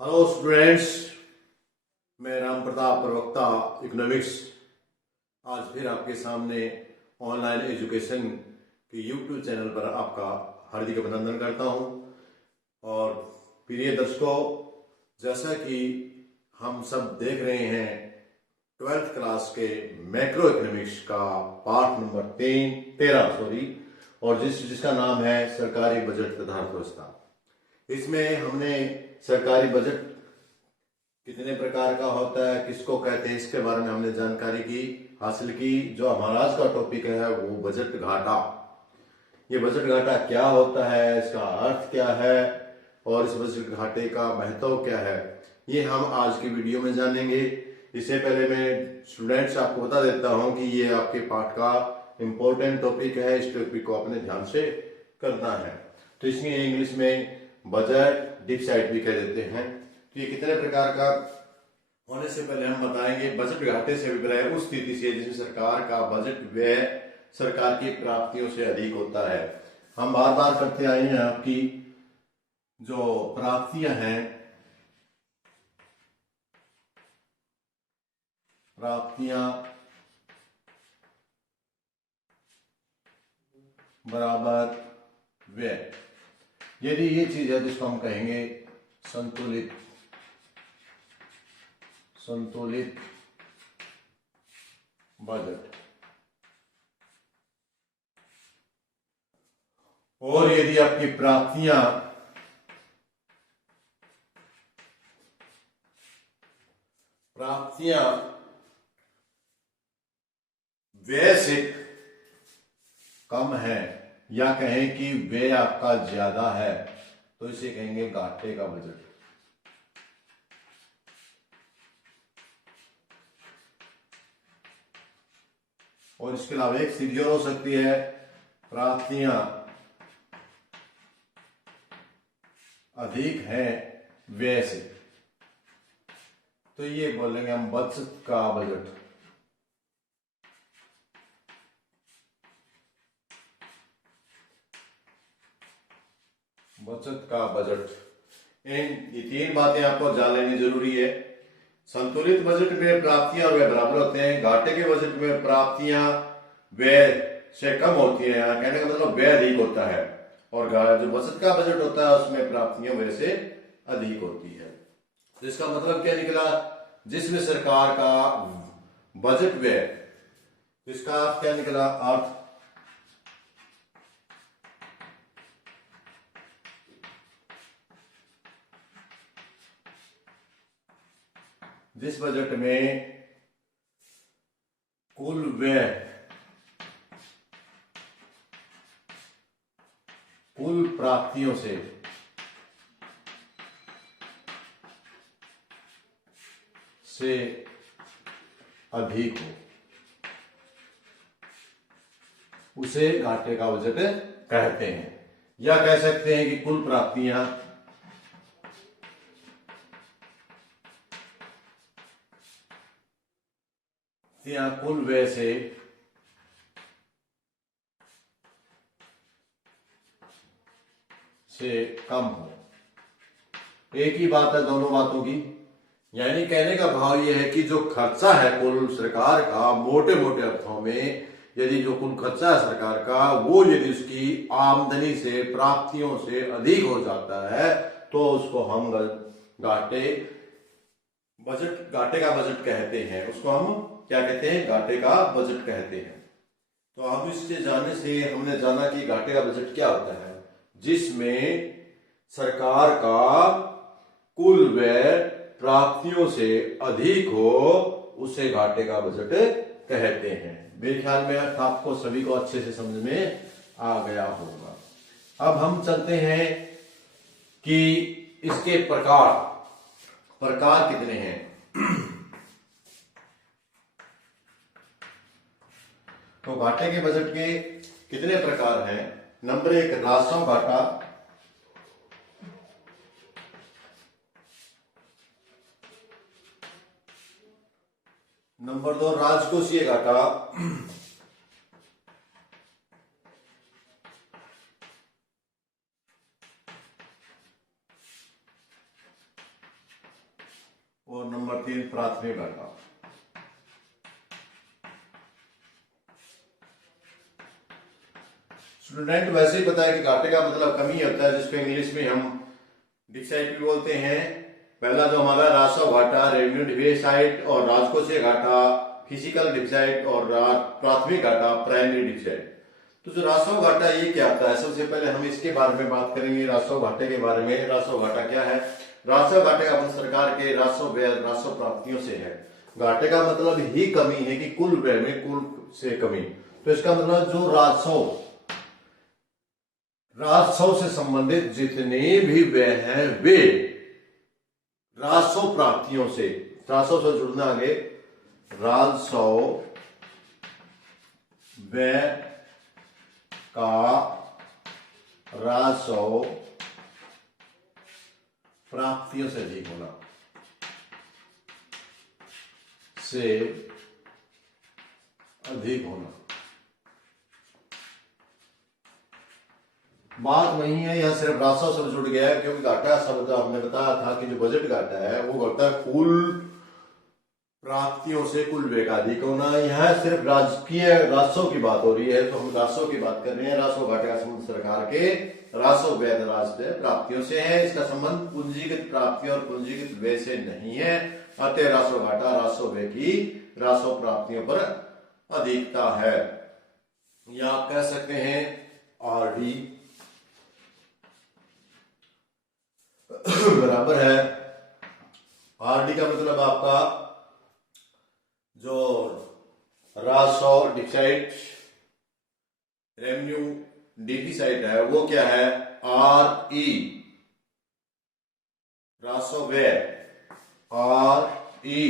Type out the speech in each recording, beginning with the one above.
Hello students, मैं राम प्रताप प्रवक्ता economics आज फिर आपके सामने ऑनलाइन एजुकेशन के यूट्यूब चैनल पर आपका हार्दिक अभिनंदन करता हूं। और प्रिय दर्शकों, जैसा कि हम सब देख रहे हैं 12th क्लास के मैक्रो इकोनॉमिक्स का पार्ट नंबर 13 और जिसका नाम है सरकारी बजट तथा अर्थव्यवस्था। इसमें हमने सरकारी बजट कितने प्रकार का होता है, किसको कहते हैं, इसके बारे में हमने जानकारी की हासिल की। जो हमारा आज का टॉपिक है वो बजट घाटा। ये बजट घाटा क्या होता है, इसका अर्थ क्या है और इस बजट घाटे का महत्व क्या है, ये हम आज की वीडियो में जानेंगे। इससे पहले मैं स्टूडेंट्स आपको बता देता हूं कि ये आपके पाठ का इम्पोर्टेंट टॉपिक है। इस टॉपिक को अपने ध्यान से करना है। तो इसमें इंग्लिश में बजट डिफिसिट भी कह देते हैं। तो ये कितने प्रकार का होने से पहले हम बताएंगे बजट घाटे से अभिप्राय उस स्थिति से जिसमें सरकार का बजट व्यय सरकार की प्राप्तियों से अधिक होता है। हम बार बार करते आए हैं आपकी जो प्राप्तियां हैं, प्राप्तियां बराबर व्यय। यदि ये चीज है जिसको हम कहेंगे संतुलित बजट। और यदि आपकी प्राप्तियां व्यय से कम है या कहें कि व्यय आपका ज्यादा है तो इसे कहेंगे घाटे का बजट। और इसके अलावा एक स्थिति और हो सकती है, प्राप्तियां अधिक है व्यय से, तो ये बोलेंगे हम बचत का बजट। बचत का बजट। ये तीन बातें आपको जान लेनी जरूरी है। संतुलित बजट में प्राप्तियां और व्यय बराबर होते हैं। घाटे के बजट में प्राप्तियां व्यय से कम होती है, यहाँ कहने का मतलब व्यय अधिक होता है। और जो बचत का बजट होता है उसमें प्राप्तियां व्यय से अधिक होती है। तो इसका मतलब क्या निकला, जिसमें सरकार का बजट व्यय, इसका अर्थ क्या निकला, अर्थ जिस बजट में कुल व्यय कुल प्राप्तियों से अधिक हो, उसे घाटे का बजट कहते हैं। या कह सकते हैं कि कुल प्राप्तियां या कुल व्यय से कम हो। एक ही बात है दोनों बातों की, यानी कहने का भाव यह है कि जो खर्चा है कुल सरकार का, मोटे मोटे अर्थों में यदि जो कुल खर्चा है सरकार का वो यदि उसकी आमदनी से, प्राप्तियों से अधिक हो जाता है तो उसको हम घाटे का बजट कहते हैं। उसको हम क्या कहते हैं, घाटे का बजट कहते हैं। तो अब इससे जानने से हमने जाना कि घाटे का बजट क्या होता है, जिसमें सरकार का कुल व्यय प्राप्तियों से अधिक हो, उसे घाटे का बजट कहते हैं। मेरे ख्याल में अर्थ आपको सभी को अच्छे से समझ में आ गया होगा। अब हम चलते हैं कि इसके प्रकार कितने हैं। तो घाटे के बजट के कितने प्रकार हैं। नंबर 1 राजस्व घाटा, नंबर 2 राजकोषीय घाटा, और नंबर 3 प्राथमिक घाटा। स्टूडेंट वैसे ही पता है कि घाटे का मतलब कमी होता है, जिसको इंग्लिश में हम डिफिसाइट भी बोलते हैं। पहला जो हमारा राजस्व घाटा, रेवेन्यू डिफिसाइट, और राजकोषीय घाटा, फिजिकल डिफिसाइट, और प्राथमिक घाटा, प्राइमरी डिफिसाइट। तो जो राजस्व घाटा ये क्या आता है, सबसे पहले हम इसके बारे में बात करेंगे, राजस्व घाटे के बारे में। राजस्व घाटा क्या है? राजस्व घाटे का मतलब सरकार के राजस्व व्यय, राजस्व प्राप्तियों से है। घाटे का मतलब ही कमी है कि कुल व्यय में कुल से कमी। तो इसका मतलब जो राजस्व से संबंधित जितने भी व्यय हैं वे राजस्व प्राप्तियों से, राजस्व से जुड़ना आगे, राजस्व व्यय का राजस्व प्राप्तियों से अधिक होना, से अधिक होना। बात वही है, यह सिर्फ राजस्व से जुड़ गया है, क्योंकि घाटा शब्द हमने बताया था कि जो बजट घाटा है वो घाटा कुल प्राप्तियों से कुल व्यय का अधिक होना। यह सिर्फ राजकीय राजस्व की बात हो रही है, तो हम राजस्व की बात कर रहे हैं। राजस्व घाटे का संबंध सरकार के राजस्व व्यय, राजस्व प्राप्तियों से है। इसका संबंध पूंजीगत प्राप्तियों और पूंजीगत व्यय से नहीं है। अतः राजस्व घाटा राजस्व व्यय की राजस्व प्राप्तियों पर अधिकता है, या आप कह सकते हैं आरडी बराबर है। आरडी का मतलब आपका जो राजस्व डिफिसाइट, रेवेन्यू डिफिसाइट है, वो क्या है? आर ई, राजस्व व्यय, आर ई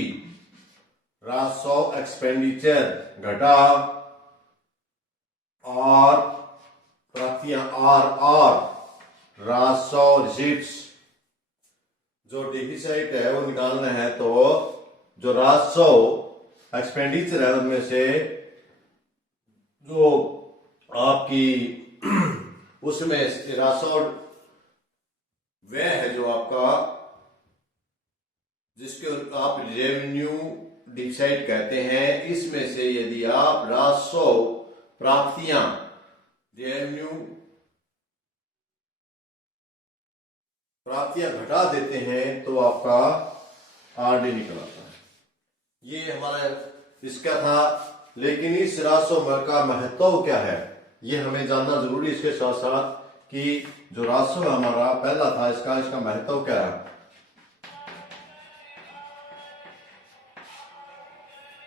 राजस्व एक्सपेंडिचर घटा, आर प्राप्तियां, आर राजस्व रिसीट्स। जो डिफिसाइट है वो निकालना है, तो जो राजस्व एक्सपेंडिचर है उनमें से जो आपकी उसमें राजस्व व्यय है जो आपका, जिसके आप रेवेन्यू डिफिसाइट कहते हैं, इसमें से यदि आप राजस्व प्राप्तियां, रेवेन्यू प्राप्तियां घटा देते हैं तो आपका आरडी निकल आता है। ये हमारा इसका था। लेकिन इस राजस्व का महत्व क्या है ये हमें जानना जरूरी। इसके साथ साथ कि जो राजस्व हमारा पहला था, इसका महत्व क्या है,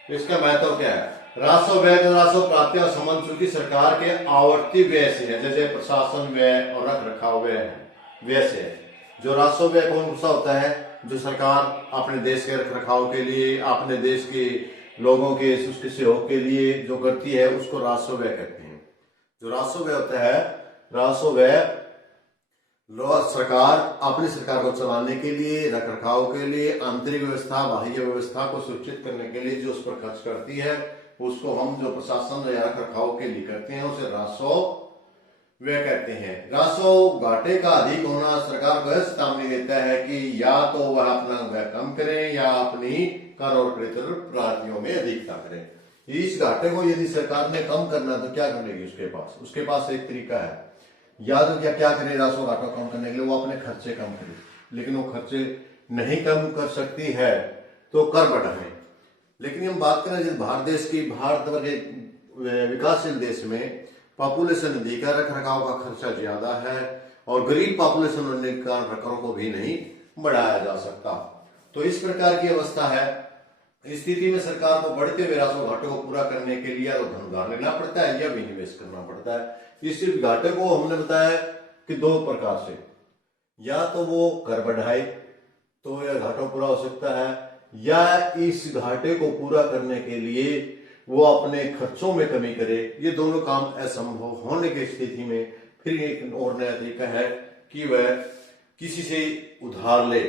इसका महत्व क्या है? राजस्व व्यय का राजस्व प्राप्तियों का संबंध चूंकि सरकार के आवर्ती व्यय से है, जैसे प्रशासन व्यय और रख रखाव व्यय से है। जो राजस्व व्यय कौन सा होता है? जो सरकार अपने देश के रख रखाव के लिए, अपने देश के लोगों के उसके सहयोग के लिए जो करती है, उसको राजस्व व्यय कहते हैं। जो राजस्व व्यय होता है, राजस्व व्यय सरकार अपनी सरकार को चलाने के लिए, रख रखाव के लिए, आंतरिक व्यवस्था, बाह्य व्यवस्था को सुरक्षित करने के लिए जो उस पर खर्च करती है, उसको हम जो प्रशासन या रख रखाव के लिए करते हैं, उसे राजस्व व्यय कहते हैं। राजस्व घाटे का अधिक होना सरकार को चेतावनी देता है कि या तो वह अपना व्यय कम करें या अपनी कर और कृत्य प्राप्तियों में अधिकता करें। इस घाटे को यदि सरकार ने कम करना तो क्या करेगी? उसके पास एक तरीका है, या तो क्या करे राजस्व घाटा कम करने के लिए, वो अपने खर्चे कम करे। लेकिन वो खर्चे नहीं कम कर सकती है तो कर बढ़ाए। लेकिन हम बात करें भारत देश की, भारत वर्ग विकासशील देश में पॉपुलेशन अधिक है, रख रखाव का खर्चा ज्यादा है, और गरीब पॉपुलेशन होने के कारण रकम को भी नहीं बढ़ाया जा सकता। तो इस प्रकार की अवस्था है। इस स्थिति में सरकार को बढ़ते हुए राजस्व घाटे को पूरा करने के लिए तो धन उधार लेना पड़ता है या विनिवेश करना पड़ता है। इस घाटे को हमने बताया कि दो प्रकार से, या तो वो कर बढ़ाए तो यह घाटा पूरा हो सकता है, या इस घाटे को पूरा करने के लिए वो अपने खर्चों में कमी करे। ये दोनों काम असंभव होने की स्थिति में फिर एक और नया तरीका है कि वह किसी से उधार ले।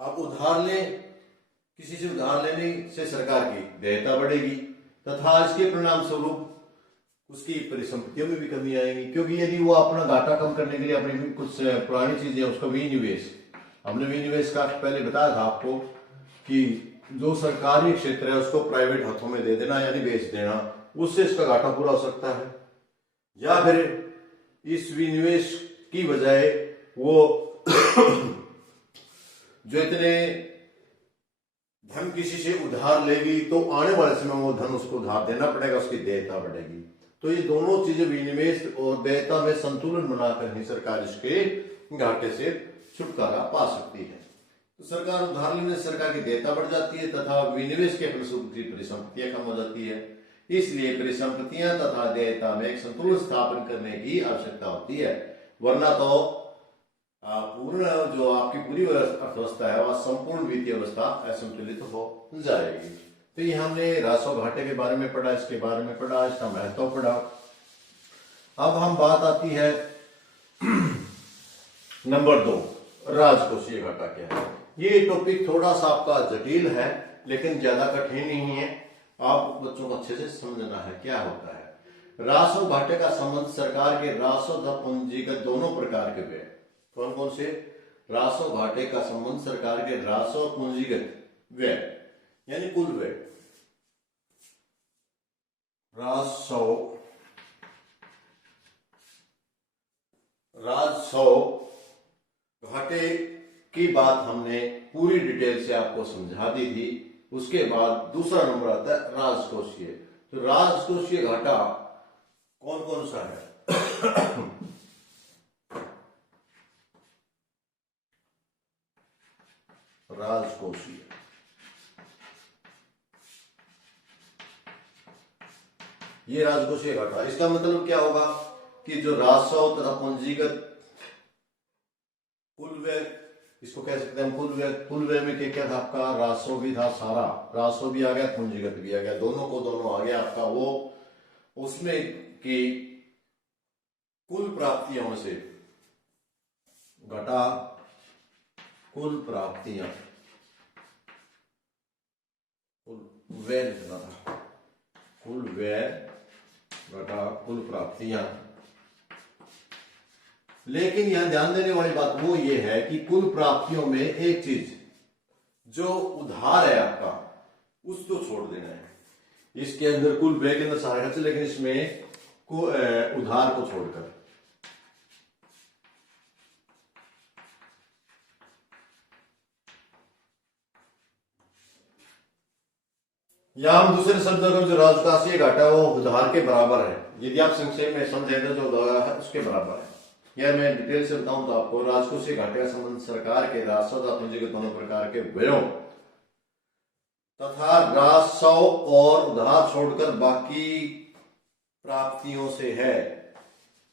अब किसी से उधार लेने से सरकार की देयता बढ़ेगी तथा इसके परिणाम स्वरूप उसकी परिसंपत्तियों में भी कमी आएगी, क्योंकि यदि वो अपना घाटा कम करने के लिए अपनी कुछ पुरानी चीजें उसका विनिवेश हमने विनिवेश का पहले बताया था आपको कि जो सरकारी क्षेत्र है उसको प्राइवेट हाथों में दे देना यानी बेच देना, उससे इसका घाटा पूरा हो सकता है। या फिर इस विनिवेश की बजाय वो जो इतने धन किसी से उधार लेगी तो आने वाले समय में वो धन उसको उधार देना पड़ेगा, उसकी देयता बढ़ेगी। तो ये दोनों चीजें विनिवेश और देयता में संतुलन बनाकर ही सरकार इसके घाटे से छुटकारा पा सकती है। तो सरकार उधार लेने से सरकार की देयता बढ़ जाती है तथा विनिवेश के फलस्वरूप परिसंपत्तियां कम हो जाती है। इसलिए परिसंपत्तियां तथा देयता में एक संतुलन स्थापन करने की आवश्यकता होती है, वरना तो पूर्ण जो आपकी पूरी अर्थव्यवस्था है वह संपूर्ण वित्तीय अवस्था असंतुलित हो जाएगी। तो ये हमने राजस्व घाटे के बारे में पढ़ा, इसके बारे में पढ़ा, इसका महत्व पढ़ा। अब हम बात आती है नंबर 2, राजकोषीय घाटा क्या है। ये टॉपिक थोड़ा सा आपका जटिल है लेकिन ज्यादा कठिन नहीं है, आप बच्चों को अच्छे से समझना है क्या होता है। राजस्व घाटे का संबंध सरकार के राजस्व तथा पूंजीगत दोनों प्रकार के व्यय। कौन कौन से? राजस्व घाटे का संबंध सरकार के राजस्व और पूंजीगत व्यय यानी कुल व्यय। राजस्व घाटे की बात हमने पूरी डिटेल से आपको समझा दी थी। उसके बाद दूसरा नंबर आता है राजकोषीय। तो राजकोषीय घाटा कौन कौन सा है? राजकोषीय, ये राजकोषीय घाटा, इसका मतलब क्या होगा कि जो राजस्व तथा पूंजीगत कुल व्यय, इसको कह सकते हैं हम कुल व्यय। कुल व्यय में क्या क्या था आपका? राजस्व भी था, सारा राजस्व भी आ गया, पूंजीगत भी आ गया, दोनों को दोनों आ गया आपका। वो उसमें की कुल प्राप्तियों से घटा कुल प्राप्तियां, कुल व्यय लिखना था, कुल व्यय घटा कुल प्राप्तियां। लेकिन यहां ध्यान देने वाली बात वो ये है कि कुल प्राप्तियों में एक चीज जो उधार है आपका उसको छोड़ देना है। इसके अंदर कुल व्यय के अंदर सारा खर्च, लेकिन इसमें उधार को छोड़कर। या हम दूसरे शब्दों में जो राजकोषीय घाटा है वो उधार के बराबर है। यदि आप संक्षेप में समझे तो जो उधार है उसके बराबर है। यह मैं डिटेल से बताऊं तो आपको राजकोषीय घाटे का संबंध सरकार के राजस्व तथा पूंजीगत दोनों प्रकार के व्ययों तथा राजस्व और उधार छोड़कर बाकी प्राप्तियों से है।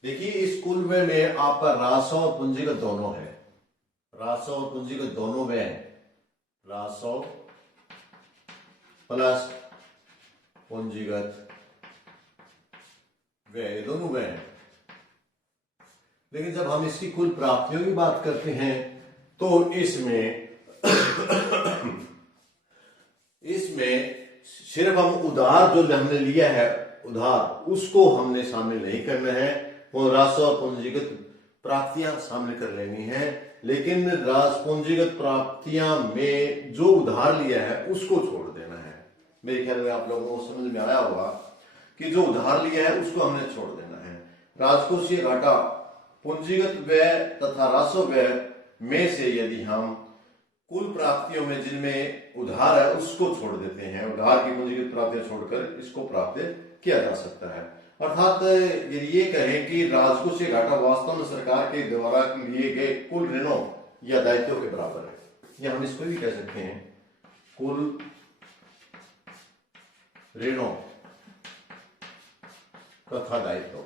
देखिए इस कुल व्यय में आपका राजस्व और पूंजीगत दोनों है, राजस्व और पूंजीगत दोनों व्यय, राजस्व प्लस पूंजीगत व्यय, दोनों व्यय हैं। लेकिन जब हम इसकी कुल प्राप्तियों की बात करते हैं तो इसमें सिर्फ हम उधार जो हमने लिया है उधार उसको हमने शामिल नहीं करना है, वो राजस्व और पूंजीगत प्राप्तियां शामिल कर लेनी है। लेकिन पूंजीगत प्राप्तियां में जो उधार लिया है उसको छोड़ देना है। मेरे ख्याल में आप लोगों को समझ में आया होगा कि जो उधार लिया है उसको हमने छोड़ देना है। राजकोषीय घाटा पूंजीगत व्यय तथा राजस्व व्यय में से यदि हम कुल प्राप्तियों में जिनमें उधार है उसको छोड़ देते हैं, उधार की पूंजीगत प्राप्तियां छोड़कर इसको प्राप्त किया जा सकता है। अर्थात यदि ये कहें कि राजकोषीय घाटा वास्तव में सरकार के द्वारा लिए गए कुल ऋणों या दायित्वों के बराबर है, या हम इसको भी कह सकते हैं कुल ऋणों तथा दायित्व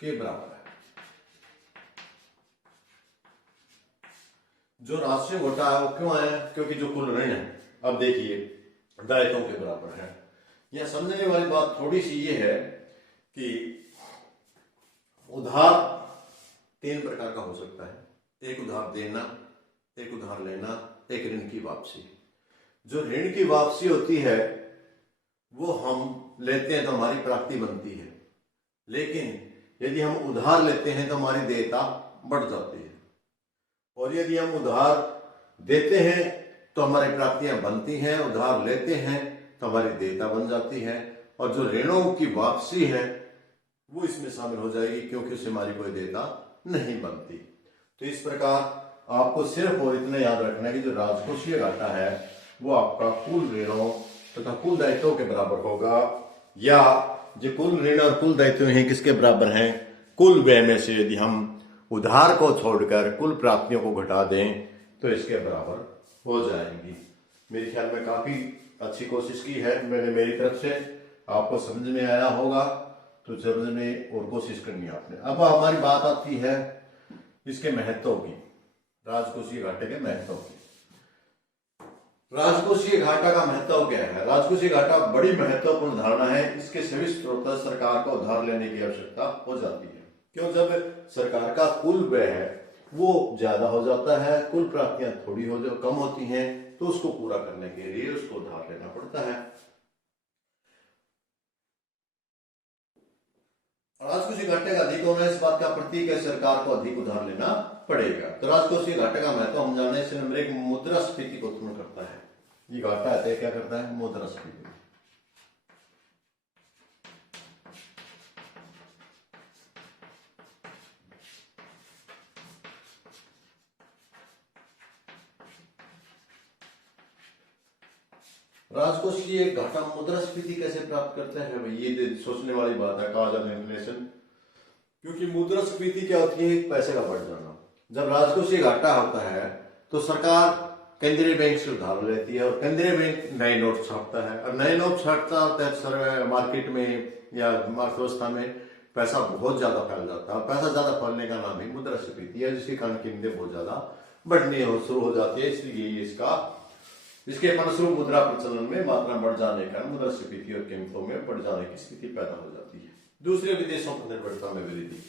के बराबर है। जो राष्ट्रीय घाटा है वो क्यों आया? क्योंकि जो कुल ऋण है अब देखिए दायित्वों के बराबर है। यह समझने वाली बात थोड़ी सी ये है कि उधार 3 प्रकार का हो सकता है, एक उधार देना, एक उधार लेना, एक ऋण की वापसी। जो ऋण की वापसी होती है वो हम लेते हैं तो हमारी प्राप्ति बनती है, लेकिन यदि हम उधार लेते हैं तो हमारी देयता बढ़ जाती है, और यदि हम उधार देते हैं तो हमारी प्राप्तियां बनती हैं, उधार लेते हैं तो हमारी देयता बन जाती है, और जो ऋणों की वापसी है वो इसमें शामिल हो जाएगी, क्योंकि उससे हमारी कोई देयता नहीं बनती। तो इस प्रकार आपको सिर्फ और इतना याद रखना है कि जो राजकोषीय घाटा है वो आपका कुल ऋणों तथा कुल दायित्वों के बराबर होगा, या जो कुल ऋण और कुल दायित्व हैं किसके बराबर हैं, कुल व्यय में से यदि हम उधार को छोड़कर कुल प्राप्तियों को घटा दें तो इसके बराबर हो जाएंगी। मेरे ख्याल में काफी अच्छी कोशिश की है मैंने मेरी तरफ से, आपको समझ में आया होगा, तो समझने और कोशिश करनी है आपने। अब हमारी बात आती है इसके महत्व की, राजकोषीय घाटे के महत्व की। राजकोषीय घाटा का महत्व क्या है? राजकोषीय घाटा बड़ी महत्वपूर्ण धारणा है। इसके सभी स्रोत सरकार को उधार लेने की आवश्यकता हो जाती है, क्यों? जब सरकार का कुल व्यय है वो ज्यादा हो जाता है, कुल प्राप्तियां थोड़ी कम होती हैं, तो उसको पूरा करने के लिए उसको उधार लेना पड़ता है। राजकोषीय घाटे का अधिक होना इस बात का प्रतीक है, सरकार को अधिक उधार लेना पड़ेगा। तो राजकोषीय घाटे का महत्व हम जानने से नंबर एक, मुद्रास्फीति को उत्पन्न करता है। ये घाटा है क्या करता है? मुद्रास्फीति। राजकोषीय घाटा मुद्रास्फीति कैसे प्राप्त करता है भाई? ये सोचने वाली बात है, काजल इन्फ्लेशन। क्योंकि मुद्रास्फीति क्या होती है? पैसे का बढ़ जाना। जब राजकोषीय घाटा होता है तो सरकार केंद्रीय बैंक से उधार लेती है, और केंद्रीय बैंक नए नोट छापता है, और नए नोट छापता है मार्केट में या अर्थव्यवस्था में पैसा बहुत ज्यादा फैल जाता है। पैसा ज्यादा फैलने का नाम ही मुद्रास्फीति है, जिसके कारण कीमतें बहुत ज्यादा बढ़ने शुरू हो जाती है। इसलिए इसके फलस्वरूप मुद्रा प्रचलन में मात्रा बढ़ जाने का मुद्रास्फीति और कीमतों में बढ़ जाने की स्थिति पैदा हो जाती है। दूसरे विदेशों पर निर्भरता में वृद्धि।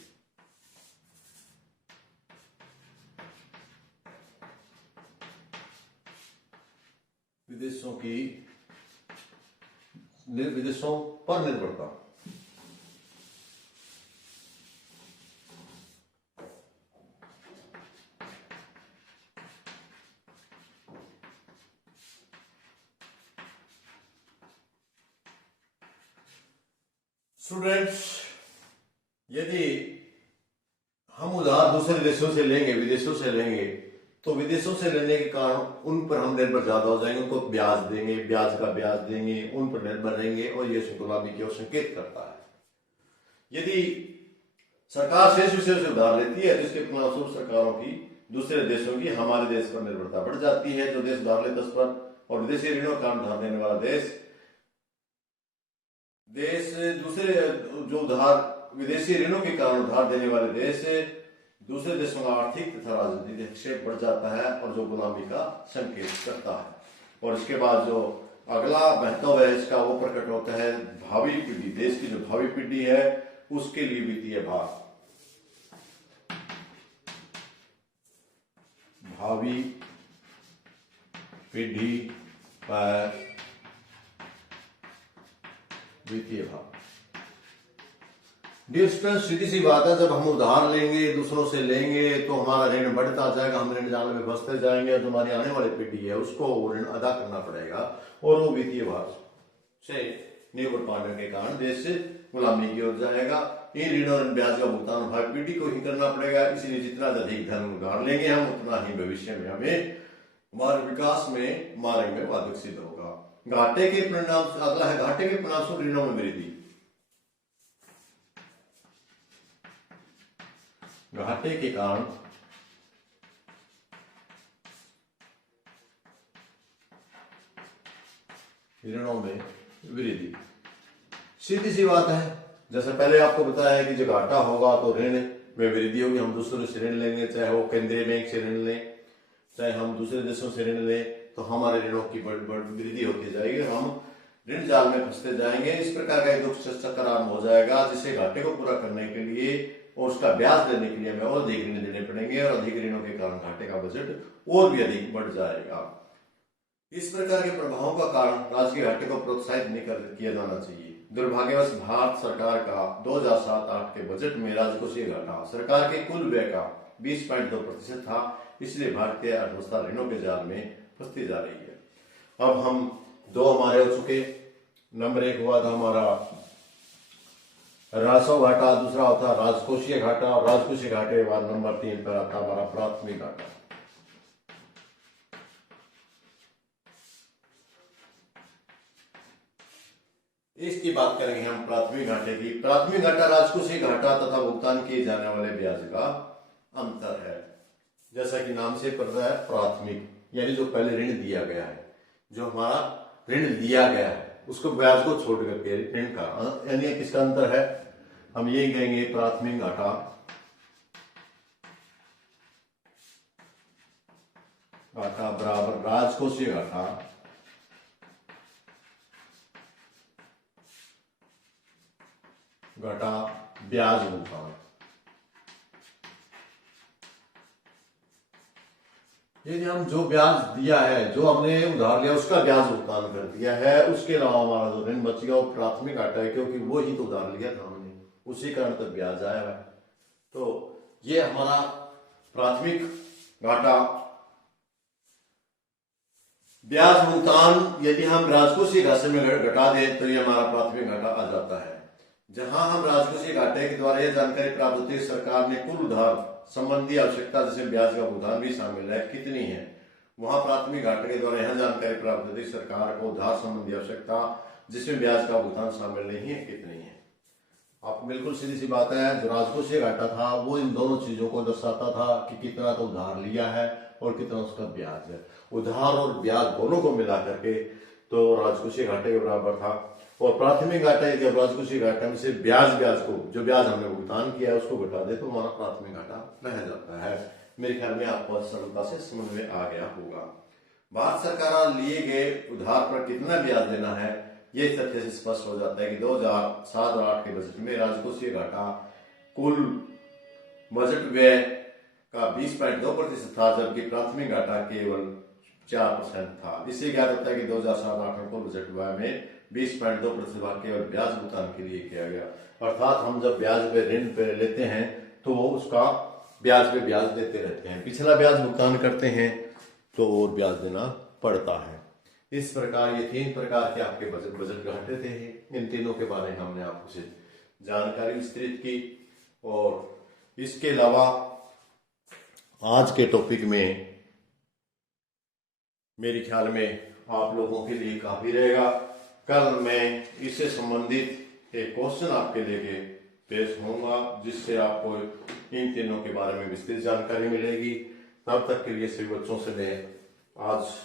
विदेशों पर निर्भरता। स्टूडेंट्स, यदि हम उधार दूसरे देशों से लेंगे, विदेशों से लेंगे, तो विदेशों से लेने के कारण उन पर हम निर्भर ज्यादा हो जाएंगे, उनको ब्याज देंगे, ब्याज का ब्याज देंगे, उन पर निर्भर रहेंगे, और ये गुलामी की ओर संकेत करता है। यदि सरकार शेष विषयों से उधार लेती है तो इसके परिणामस्वरूप सरकारों की दूसरे देशों की हमारे देश पर निर्भरता बढ़ जाती है। जो देश उधार लेते उस पर, और विदेशी ऋणों का उधार देने वाला देश दूसरे जो उधार विदेशी ऋणों के कारण उधार देने वाले देश दूसरे देशों का आर्थिक तथा राजनीतिक हस्तक्षेप बढ़ जाता है, और जो गुलामी का संकेत करता है। और इसके बाद जो अगला महत्व है इसका वो प्रकट होता है भावी पीढ़ी। देश की जो भावी पीढ़ी है उसके लिए वित्तीय भार। भावी पीढ़ी पर वित्तीय भार। डियर स्टूडेंट, सीधी सी बात है, जब हम उधार लेंगे, दूसरों से लेंगे, तो हमारा ऋण बढ़ता जाएगा, हम ऋण जाल में फंसते जाएंगे, जो हमारी आने वाली पीढ़ी है उसको वो ऋण अदा करना पड़ेगा, और वो वित्तीय भार से नहीं उठ पाने के कारण देश से गुलामी की ओर जाएगा। इन ऋण और ब्याज का भुगतान भावी पीढ़ी को ही करना पड़ेगा। इसलिए जितना अधिक धन उधार लेंगे हम, उतना ही भविष्य में हमें हमारे विकास में मार्ग में बाधक सिद्ध होगा। घाटे के परिणाम, अगला है घाटे के परिणाम ऋणों में वृद्धि। घाटे के कारण ऋणों में वृद्धि। सीधी सी बात है, जैसे पहले आपको बताया है कि जो घाटा होगा तो ऋण में वृद्धि होगी। हम दूसरों से ऋण लेंगे, चाहे वो केंद्रीय बैंक से ऋण लें, चाहे हम दूसरे देशों से ऋण लें, तो हमारे ऋणों की वृद्धि होती जाएगी, हम ऋण जाल में फंसते जाएंगे। इस प्रकार का एक चक्कर आरंभ हो जाएगा, जिसे घाटे को पूरा करने के लिए और उसका ब्याज देने के लिए हमें और अधिक ऋण देने पड़ेंगे, और अधिक ऋणों के कारण घाटे का बजट और भी अधिक बढ़ जाएगा। इस प्रकार के प्रभावों का कारण राजकीय घाटे को प्रोत्साहित नहीं किया जाना चाहिए। दुर्भाग्यवश भारत सरकार का 2007-08 के बजट में राजकोषीय घाटा सरकार के कुल व्यय का 20.2% था। इसलिए भारतीय अर्थव्यवस्था ऋणों के जाल में फंसती जा रही है। अब हम दो हमारे हो चुके। नंबर 1 हुआ था हमारा राजस्व घाटा, दूसरा होता राजकोषीय घाटा, और राजकोषीय घाटे के बाद नंबर 3 पर आता हमारा प्राथमिक घाटा। इसकी बात करेंगे हम प्राथमिक घाटे की। प्राथमिक घाटा राजकोषीय घाटा तथा भुगतान किए जाने वाले ब्याज का अंतर है। जैसा कि नाम से पता है, प्राथमिक यानी जो पहले ऋण दिया गया है, जो हमारा ऋण दिया गया है उसको ब्याज को छोड़ करके ऋण का यानी किसका अंतर है, हम ये कहेंगे प्राथमिक घाटा बराबर राजकोषीय घाटा घटा ब्याज भुगतान। यदि हम जो ब्याज दिया है, जो हमने उधार लिया उसका ब्याज भुगतान कर दिया है, उसके अलावा हमारा जो ऋण बच गया वो प्राथमिक घाटा है, क्योंकि वो ही तो उधार लिया था हमने, उसी कारण तो ब्याज आया है। तो ये हमारा प्राथमिक घाटा। ब्याज भुगतान यदि हम राजकोषीय घाटे में घटा दें तो ये हमारा प्राथमिक घाटा आ जाता है। जहां हम राजकोषीय घाटे के द्वारा यह जानकारी प्राप्त होती है सरकार ने कुल उधार संबंधी आवश्यकता जिसमें ब्याज का भुगतान भी शामिल है कितनी है, वहां प्राथमिक घाटे के द्वारा यह जानकारी प्राप्त होती है सरकार को उधार संबंधी आवश्यकता जिसमें ब्याज का भुगतान शामिल नहीं है कितनी है। आपको बिल्कुल सीधी सी बात है, जो राजकोषीय घाटा था वो इन दोनों चीजों को दर्शाता था कि कितना तो उधार लिया है और कितना उसका ब्याज है। उधार और ब्याज दोनों को मिला करके तो राजकोषीय घाटे के बराबर था। और प्राथमिक घाटा यदि राजकोषीय घाटा में से ब्याज को जो ब्याज हमने भुगतान किया है उसको घटा दे तो हमारा प्राथमिक घाटा रह जाता है। मेरे ख्याल में आपको सरलता से समझ में आ गया होगा। भारत सरकार लिए गए उधार पर कितना ब्याज देना है ये तथ्य से स्पष्ट हो जाता है कि 2007 और 8 के बजट में राजकोषीय घाटा कुल बजट व्यय का 20.2% था, जबकि प्राथमिक घाटा केवल 4% था। इससे क्या होता है कि 2007-08 में कुल बजट व्यय में 20.2% भाग केवल ब्याज भुगतान के लिए किया गया। अर्थात हम जब ब्याज पे ऋण पे लेते हैं तो उसका ब्याज पे ब्याज देते रहते हैं, पिछला ब्याज भुगतान करते हैं तो और ब्याज देना पड़ता है। इस प्रकार ये 3 प्रकार के आपके बजट घाटे थे। इन तीनों के बारे में हमने आपको जानकारी विस्तृत की। और इसके अलावा आज के टॉपिक में मेरे ख्याल में आप लोगों के लिए काफी रहेगा। कल मैं इससे संबंधित एक क्वेश्चन आपके लेके पेश होऊंगा जिससे आपको इन तीनों के बारे में विस्तृत जानकारी मिलेगी। तब तक के लिए सभी बच्चों से मैं आज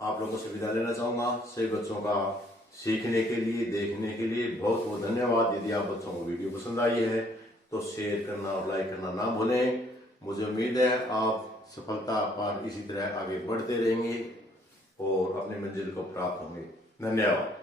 आप लोगों से विदा लेना चाहूंगा। सभी बच्चों का सीखने के लिए, देखने के लिए बहुत बहुत धन्यवाद। यदि आप बच्चों को वीडियो पसंद आई है तो शेयर करना और लाइक करना ना भूलें। मुझे उम्मीद है आप सफलता पर इसी तरह आगे बढ़ते रहेंगे और अपने मंजिल को प्राप्त होंगे। धन्यवाद।